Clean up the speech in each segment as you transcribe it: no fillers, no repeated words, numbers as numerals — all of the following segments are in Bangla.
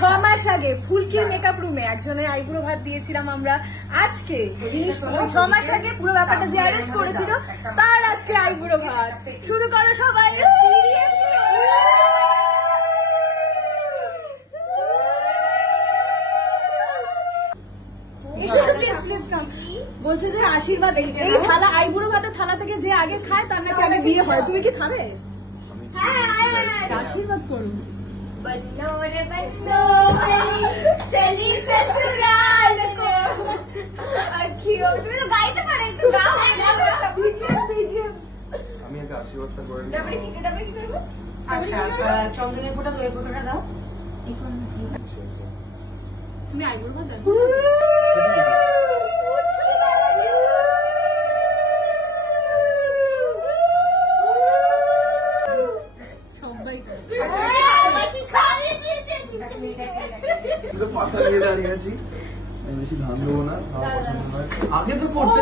6 মাস আগে ফুলকির মেকআপ রুমে একজনের আইব্রো ভাত দিয়েছিলাম আমরা। আজকে জিনিস 6 মাস আগে পুরো ব্যাপারটা যে অ্যারেঞ্জ করেছিল তার আজকে আইব্রো ভাত। শুরু করো সবাই। বলছে যে আশীর্বাদ এই থালা আইবুড়ো ভাতের থালা থেকে যে আগে খায় তার নাকি আগে বিয়ে হয়। তুমি কি খাবে? আশীর্বাদ করো। তুমি তো গাইতে পারো, একটু গাও। আমি আগে আশীর্বাদটা করে নিই। তারপরে কি করবো? আচ্ছা চন্দনের ফোঁটা দইয়ের ফোঁটাটা দাও। তুমি আইবুড়ো ভাত দাও। মাথা নিয়ে দাঁড়িয়ে আছি, বেশি ধান দেবো না, আগে তো করতে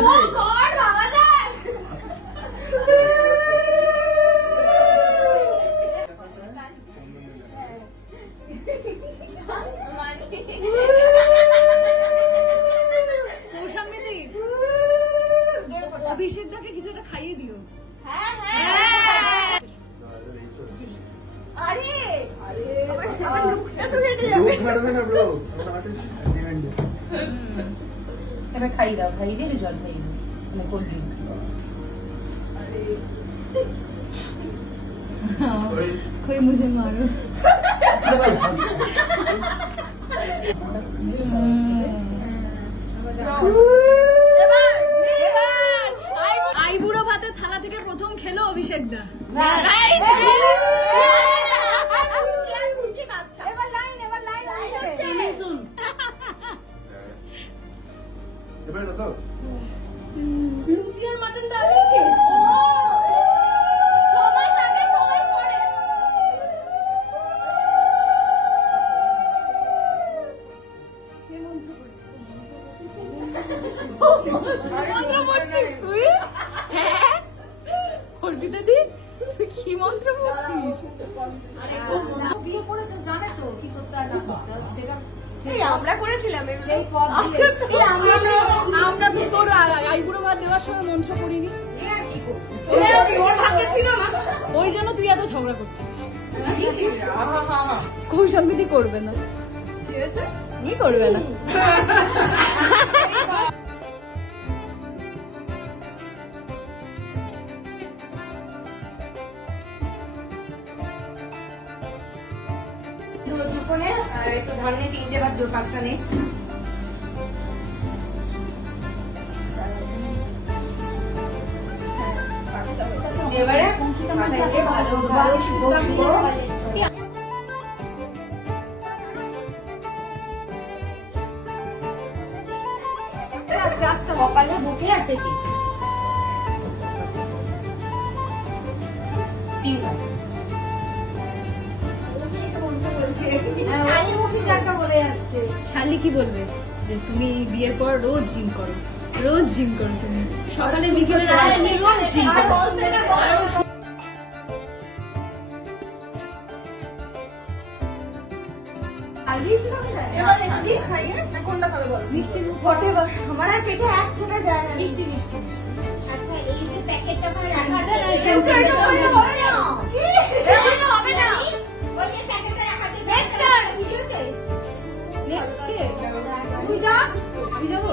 অভিষেক দাকে কিছু একটা খাইয়ে দিও। এবার খাইয়ে দাও, খাইয়ে দিয়ে জল খাইয়ে দাও, মানে কোল্ড ড্রিঙ্ক। कोई मुझे मारो। আইবুড়ো ভাতের থালা থেকে প্রথম খেলো অভিষেক দা। লুচি আর মাটন তো আমি খেয়েছি। আমরা করেছিলাম, আমরা তো তোর আইবুড়ো ভাত দেওয়ার সময় মনসা করিনি, ওই জন্য তুই এত ঝগড়া করছিস। কৌশলবিধি করবে না, ঠিক আছে? কি করবে না। দুপুরে একটু ধরনের 3টে বা 5টা নেই। এবারে কপালে বুকে আর পেটে 3 শালি কি বলবে যে তুমি বিয়ের পর রোজ জিম করো, রোজ জিম করো, তুমি সকালে বিকেলে রোজ জিম করো। কোনটা খাবে বলো? মিষ্টি ঘটে আমার আর পেটে এক ফোঁটা যায় না। মিষ্টি মিষ্টি। আচ্ছা এই যে প্যাকেটটা করে রাখা আছে হবে না। তুই যা, আমি যাবো,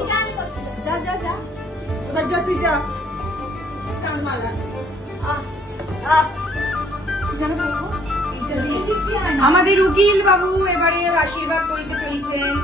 যা যা যা, এবার যা, তুই যা। আমাদের উকিল বাবু এবারে আশীর্বাদ করতে চলেছেন।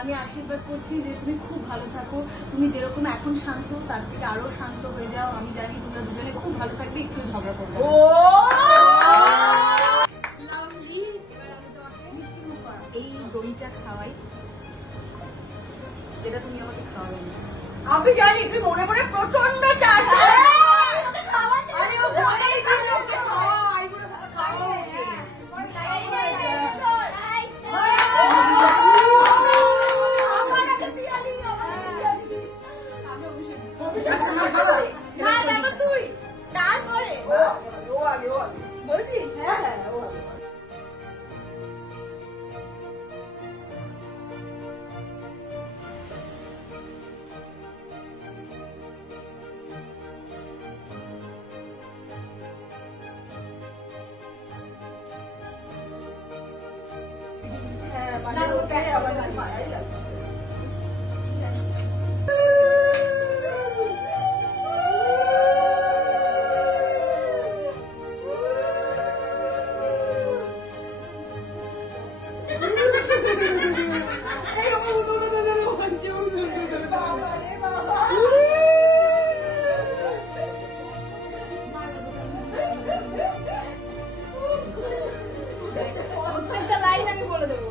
আমি আশীর্বাদ করছি যে তুমি খুব ভালো থাকো, তুমি যেরকম এখন শান্ত তার থেকে আরো শান্ত হয়ে যাও। আমি জানি তোমরা দুজনে খুব ভালো থাকবে, একটু ঝগড়া করবে। বলছি হ্যাঁ হ্যাঁ ও হ্যাঁ মানে ওটাই আবার ভাড়াই লাগছে প্রত্যেকটা লাইন আমি বলে দেবো।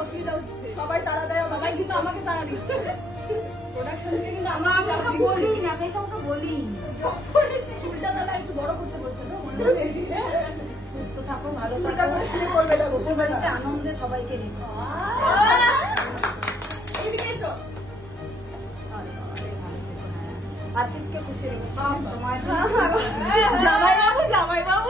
অসুবিধা হচ্ছে সবাই তারা দেয় সবাই কিন্তু আমাকে তারা দিচ্ছে প্রোডাকশন থেকে কিন্তু আমি সব বলি না আমি সব বলি চুলটা তাহলে একটু বড় করতে বলছে না সুস্থ থাকো ভালো চুলটা থাকো করে শুরু করবে এটা বসে বাড়িতে আনন্দে সবাইকে রেখো এদিকে এসো আতিথকে খুশি রেখো সব সময় জামাই বাবু জামাই বাবু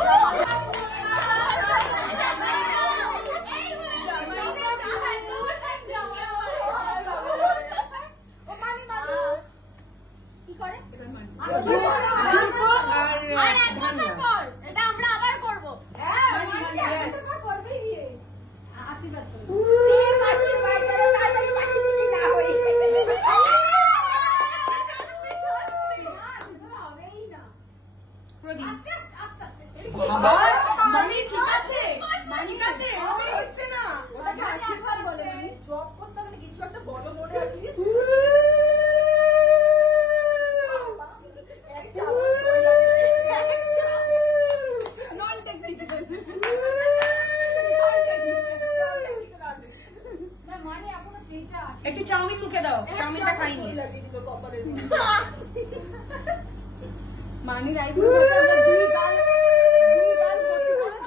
জব করতে হবে কিছু একটা বড় মনে আছিস একটু চাউমিন মুখে দাও, চাউমিনটা খাইনি। মানির আইব্রো আমরা দুই গাল করতে করে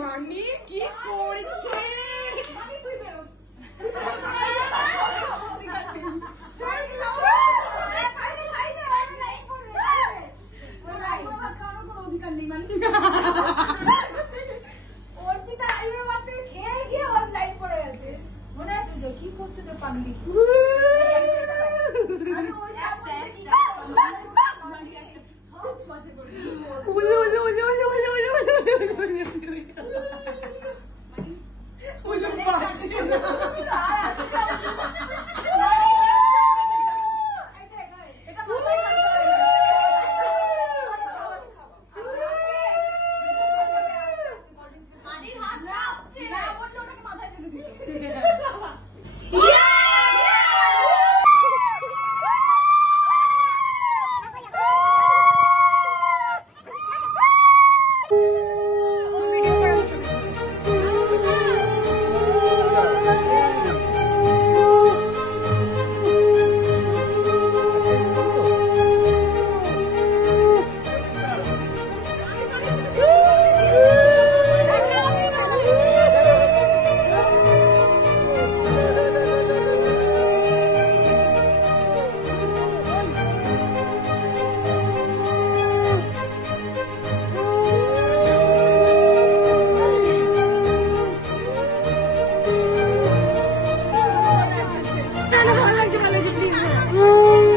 মানি কি করছে? মানি তুই বেরো অধিকার নেই মানে অর্পিতা আইব্রো মাত্র খেয়ে গিয়ে ওর লাইট পড়ে গেছে মনে আছে তো কি করছে তোর পাগলি ভালো লাগছে প্লিজ